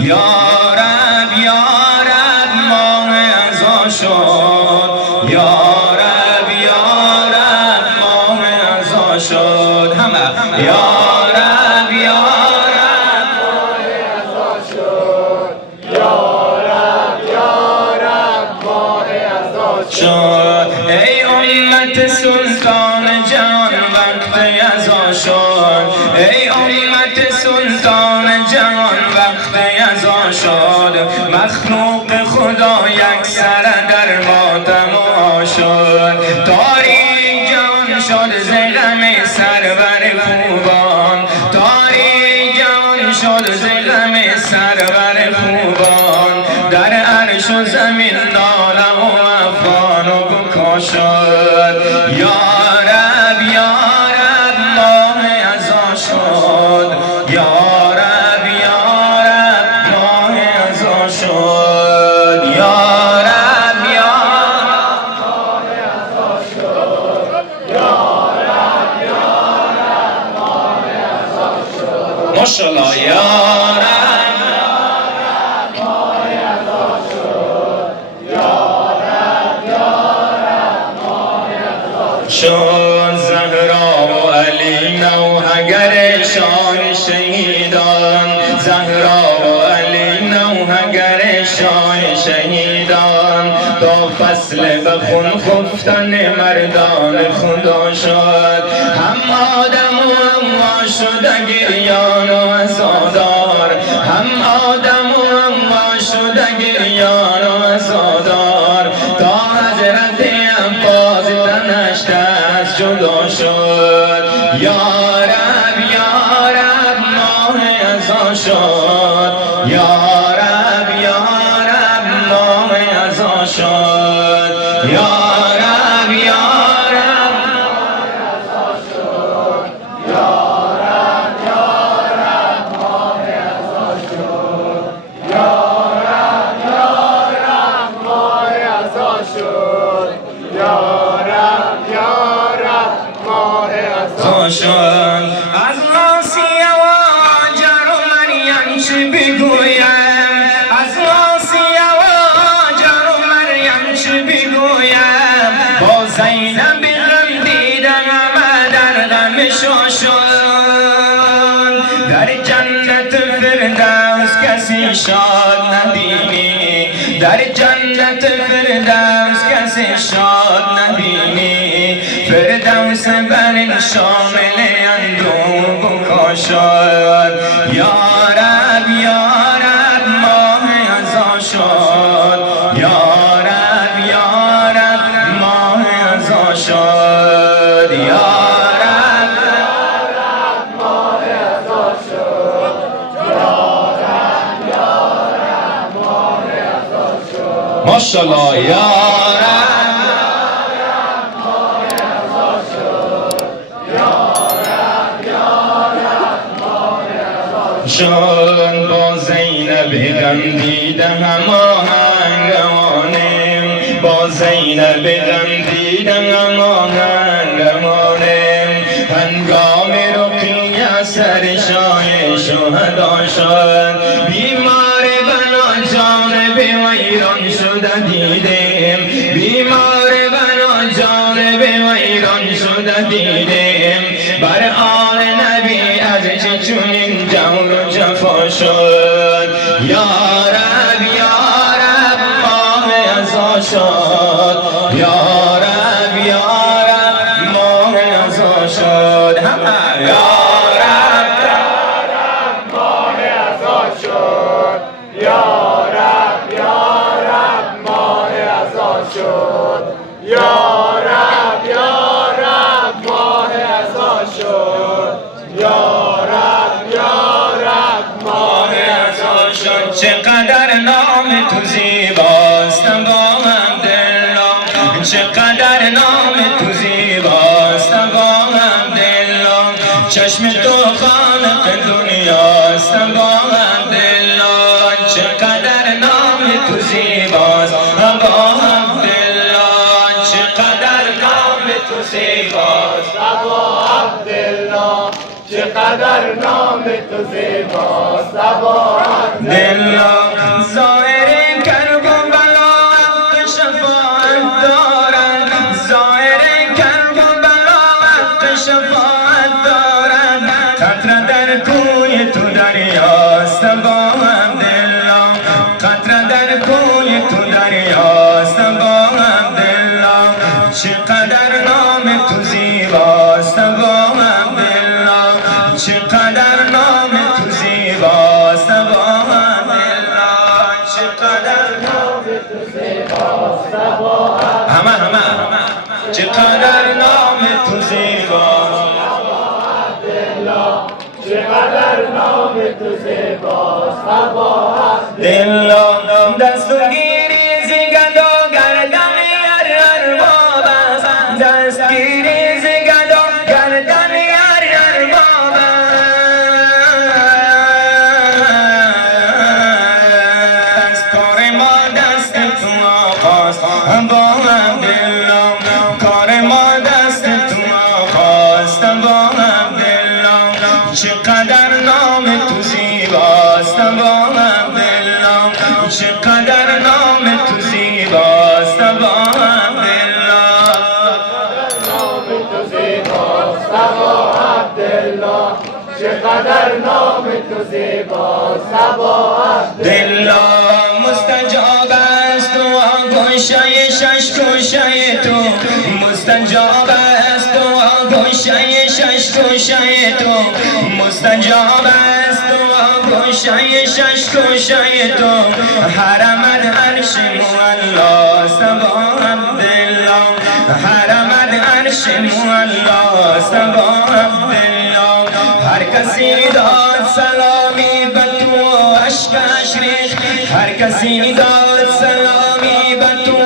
یا رب ماه عزا شد، یا رب ماه عزا شد. همه یا رب ماه عزا شد، یا رب ماه عزا شد. ای امت سلطان جهان وقت عزا شد، ای امت سلطان جهان وقت عزا شد. مخلوق خدا یک سر در ماتم شد، تاریک جهان شد ز غم سرور خوبان، تاریک جهان شد ز غم سرور خوبان. در عرش و زمین ناله و افغان و بکا شد. یا رب ماه عزا شد، یا رب ماه عزا شد، یا رب ماه عزا شد، یا رب ماه عزا شد. ماشاءالله. یا رب ماه عزا شد، یا رب ماه عزا شد. زهرا و علی نوحگر شاه شهیدان، زهرا و علی نوحگر شاه شهیدان. تا فصل بخون خفتن مردان خدا شد، هم آدم و حوا شده گریان و عزادار، هم آدم و حوا شده گریان و عزادار. تا حضرت عباس تنش دست جدا شد. یا رب ماه عزا شد، یا رب ماه عزا شد، یا رب ماه عزا شد، یا رب ماه عزا شد، یا رب ماه عزا شد، یا رب ماه عزا شد. از آسیه و هاجر و مریم چه بگویم، از آسیه و هاجر و مریم چه بگویم. با زینب غم دیدم همه در غم شد. در جنت فردوس کسی شاد نبینی، در جنت فردوس کسی شاد نبینی. فردوس بر شامل اندوه بکا شد. یا رب ماه عزا شد، یا رب ماه عزا شد، یا رب ماه عزا شد، یا رب ماه عزا شد. ماشاءالله. یا رب ماه عزا شد، یا رب ماه عزا شد. با زینب غم دیدم هماهنگمانم، با زینب غم دیدم هماهنگمانم. هنگام رقیه سر شاه شهدا شد، بیمار بنا جانب ویران شده دیدم، بیمار بنا جانب ویران شده دیدم. بر آل نبی از چه چنین جور و جفا شد. یا رب ماه عزا شد، یا رب ماه عزا شد. همه یا رب ماه عزا شد، یا رب ماه عزا شد، یا رب ماه عزا شد، یا رب ماه عزا شد. چقدر نام تو زیباست با عبدالله، چقدر نام تو زیباست با عبدالله. چشم تو خالق دنیاست با عبدالله، چقدر نام تو زیباست با عبدالله، چقدر نام تو زیباست با عبدالله، چقدر نام تو زیباست با عبدالله. همه چقدر نام تو زیباست، چقدر نام تو زیباست، دلا دستگیری زیگد و گردن ارباب است، دستگیری زیگد و گردن ارباب است. کار ما دست تو آقاست با عبدالله، کار ما دست تو آقاست با عبدالله. چقدر نام تو زیباست با عبدالله، چقدر نام تو زیباست با عبدالله. نام تو زیباست، با عبدالله. چقدر نام تو زیباست، با دلا مستجاب است و گوشه شش گوشه تو، مستجاب است و گوشه شش گوشه تو، مستجاب است و گوشه شش گوشه تو. حرمت عرش مولا است با عبدالله، حرمت عرش مولا است با عبدالله. هر کسی داد سلامی به تو اشکش ریخت، هر کسی داد سلامی به تو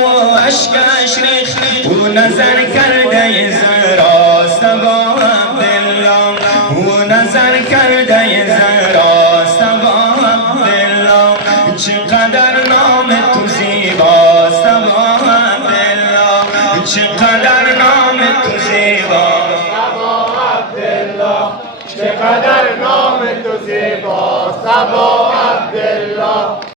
اشکش ریخت. او نظر کرده زراست با عبدالله، او نظر کرده زراست با عبدالله. چقدر نام تو زیباست با عبدالله، چقدر نام تو زیباست، چقدر نام تو زیباست، با عبدالله.